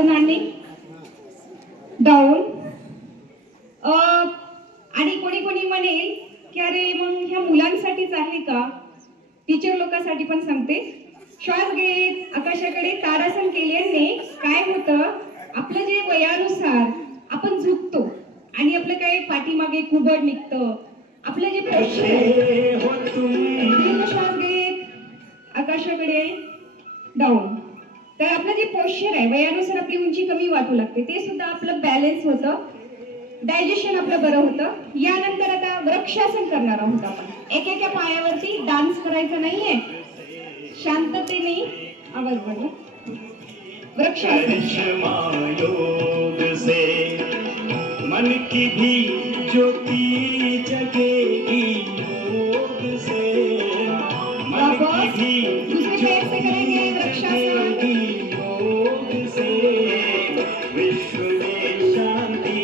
नाणी डाऊन. आणि कोणी कोणी म्हणेल की अरे मग ह्या मुलांसाठीच आहे का? टीचर लोकांसाठी पण सांगते. श्वास घेत आकाशाकडे ताडासन केल्याने काय होतं, आपलं जे वयानुसार आपण झुकतो आणि आपलं काय पाठीमागे कुबड निघतं. आपलं जे पोश्चर आहे, दीर्घ श्वास घेत आकाशाकडे डाऊन. तर आपलं जे पोश्चर आहे वयानुसार आपली उंची कमी वाटू लागते, ते सुद्धा आपलं बॅलन्स होतं, डायजेशन आपलं बरं होतं. यानंतर आता वृक्षासन करणार आहोत आपण. एकेका पायावरती डान्स करायचा नाहीये, शांततेने आवाज बघा. वृक्षासन. मन की भी ज्योति जगेगी योग से, मन की भी दूसरे पैर से करेंगे वृक्षासन. योग से, विश्व में शांति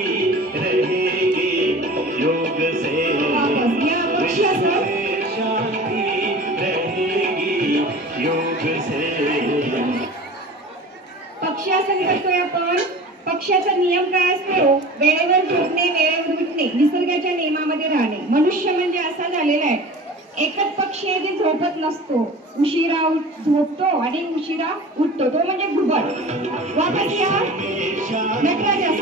रहेगी योग से, या वृक्षासन. शांति रहेगी योग से. पक्ष्यासन करतोय आपण. पक्ष्याचा नियम काय असतो? वेळेवर झोपणे, वेळेवर उठणे, निसर्गाच्या नियमामध्ये राहणे. मनुष्य म्हणजे असा झालेला आहे, एकच पक्षी आहे जे झोपत नसतो, उशिरा झोपतो आणि उशिरा उठतो, तो म्हणजे घुबड. वापस या नटराज.